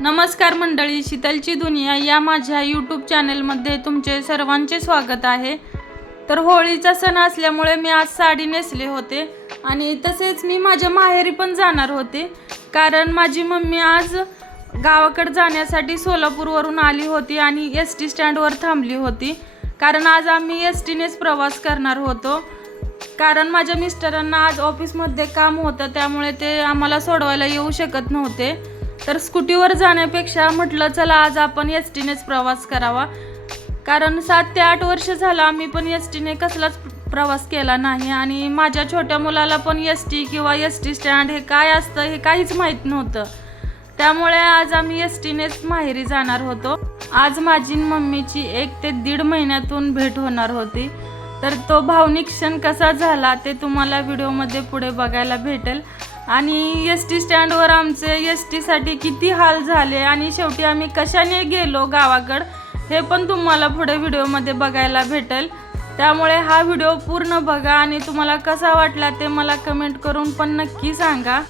नमस्कार मंडळी, शीतलची दुनिया या माझ्या यूट्यूब चॅनलमध्ये तुमचे सर्वांचे स्वागत आहे। तर होळीचा सण असल्यामुळे मी आज साडी नेसले होते आणि तसेच मी माझ्या माहेरी पण जाणार होते, कारण माझी मम्मी आज गावाकडे जाण्यासाठी सोलापूरवरून आली होती आणि एसटी स्टँडवर थांबली होती, कारण आज आम्ही एसटीनेच प्रवास करणार होतो। कारण माझ्या मिस्टरांना आज ऑफिसमध्ये काम होतं, त्यामुळे ते आम्हाला सोडवायला येऊ शकत नव्हते। तर स्कूटीवर जाण्यापेक्षा म्हटलं चला आज आपण एसटीनेच प्रवास करावा, कारण 7 ते 8 वर्ष झालं आम्ही पण एसटीने कसलाच प्रवास केला नाही आणि माझ्या छोट्या मुलाला पण एसटी किंवा एसटी स्टँड हे काय असतं हे काहीच माहीत नव्हतं। त्यामुळे आज आम्ही एसटीनेच माहेरी जाणार होतो। आज माझी मम्मीची 1 ते 1.5 महिन्यातून भेट होणार होती, तर तो भावनिक क्षण कसा झाला ते तुम्हाला व्हिडिओमध्ये पुढे बघायला भेटेल। आणि एसटी स्टँडवर आमचे एसटीसाठी किती हाल झाले आणि शेवटी आम्ही कशाने गेलो गावाकडे हे पण तुम्हाला पुढे व्हिडिओमध्ये बघायला भेटेल। त्यामुळे हा व्हिडिओ पूर्ण बघा आणि तुम्हाला कसा वाटला ते मला कमेंट करून पण नक्की सांगा।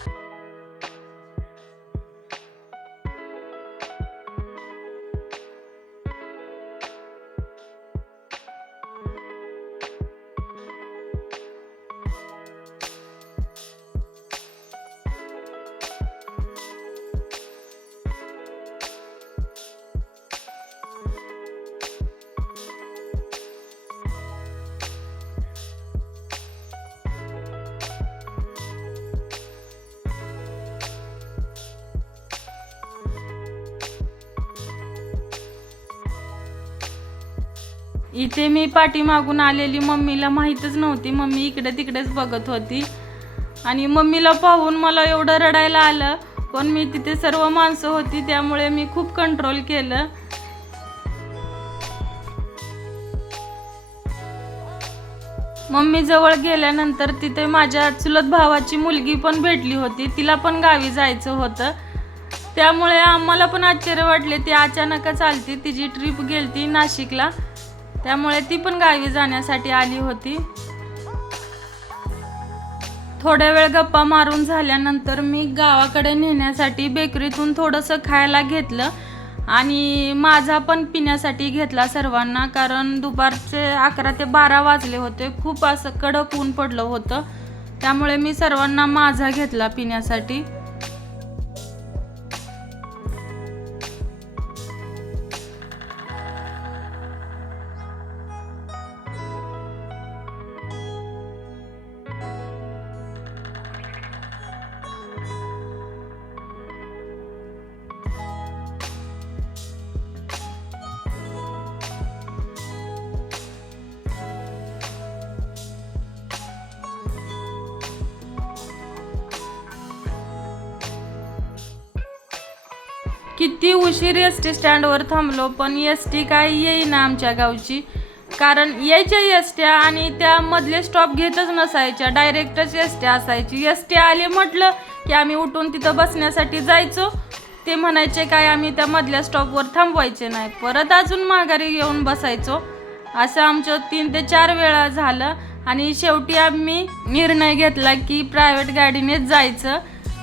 इथे मी पाठीमागून आलेली मम्मीला माहीतच नव्हती, मम्मी इकडे तिकडेच बघत होती आणि मम्मीला पाहून मला एवढं रडायला आलं, पण मी तिथे सर्व माणसं होती त्यामुळे मी खूप कंट्रोल केलं। मम्मी जवळ गेल्यानंतर तिथे माझ्या चुलत भावाची मुलगी पण भेटली होती, तिला पण गावी जायचं होतं, त्यामुळे आम्हाला पण आश्चर्य वाटले। ती अचानकच आलती, तिची ट्रिप गेलती नाशिकला, त्यामुळे ती पण गावी जाण्यासाठी आली होती। थोड्या वेळ गप्पा मारून झाल्यानंतर मी गावाकडे नेण्यासाठी बेकरीतून थोडंसं खायला घेतलं आणि माझा पण पिण्यासाठी घेतला सर्वांना, कारण दुपारचे 11 ते 12 वाजले होते, खूप असं कडक ऊन पडलं होतं, त्यामुळे मी सर्वांना माझा घेतला पिण्यासाठी। किती उशीर एसटी स्टँडवर थांबलो, पण एसटी काय येईना आमच्या गावची, कारण यायच्या एसट्या आणि त्या मधले स्टॉप घेतच नसायच्या, डायरेक्टच एसटी असायची। एसटी आली म्हटलं की आम्ही उठून तिथं बसण्यासाठी जायचो, ते म्हणायचे काय आम्ही त्या मधल्या स्टॉपवर थांबवायचे नाही, परत अजून माघारी येऊन बसायचो। असं आमचं 3 ते 4 वेळा झालं आणि शेवटी आम्ही निर्णय घेतला की प्रायव्हेट गाडीनेच जायचं,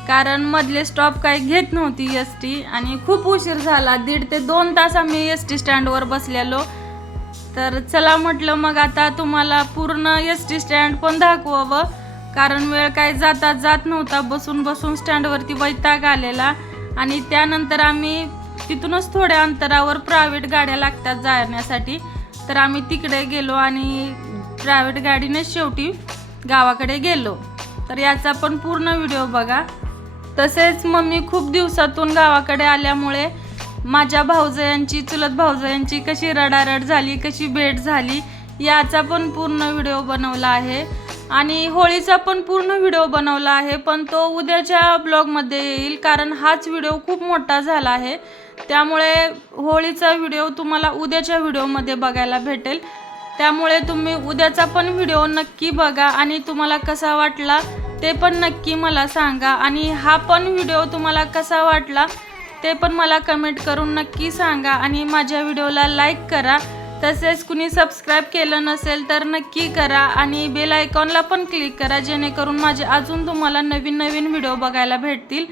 कारण मधले स्टॉप काही घेत नव्हती एसटी आणि खूप उशीर झाला, 1.5 ते 2 तास आम्ही एसटी स्टँडवर बसलेलो। तर चला म्हटलं मग आता तुम्हाला पूर्ण एसटी स्टँड पण दाखवावं, कारण वेळ काय जात नव्हता, बसून बसून स्टँडवरती वैताग आलेला। आणि त्यानंतर आम्ही तिथूनच थोड्या अंतरावर प्रायव्हेट गाड्या लागतात जाण्यासाठी, तर आम्ही तिकडे गेलो आणि प्रायव्हेट गाडीनेच शेवटी गावाकडे गेलो। तर याचा पण पूर्ण व्हिडिओ बघा। तसेच मम्मी खूप दिवसातून गावाकडे आल्यामुळे माझ्या भाऊजयांची, चुलत भाऊजयांची कशी रडारड झाली, कशी भेट झाली याचा पण पूर्ण व्हिडिओ बनवला आहे आणि होळीचा पण पूर्ण व्हिडिओ बनवला आहे, पण तो उद्याच्या ब्लॉगमध्ये येईल, कारण हाच व्हिडिओ खूप मोठा झाला आहे, त्यामुळे होळीचा व्हिडिओ तुम्हाला उद्याच्या व्हिडिओमध्ये बघायला भेटेल। त्यामुळे तुम्ही उद्याचा पण व्हिडिओ नक्की बघा आणि तुम्हाला कसा वाटला ते पण नक्की मला सांगा, आणि हा पण व्हिडिओ तुम्हाला कसा वाटला ते पण मला कमेंट करून नक्की सांगा आणि माझ्या व्हिडिओला लाईक करा। तसेच कुणी सबस्क्राइब केलं नसेल तर नक्की करा आणि बेल आयकॉनला पण क्लिक करा, जेणेकरून माझे अजून तुम्हाला नवीन नवीन व्हिडिओ बघायला भेटतील।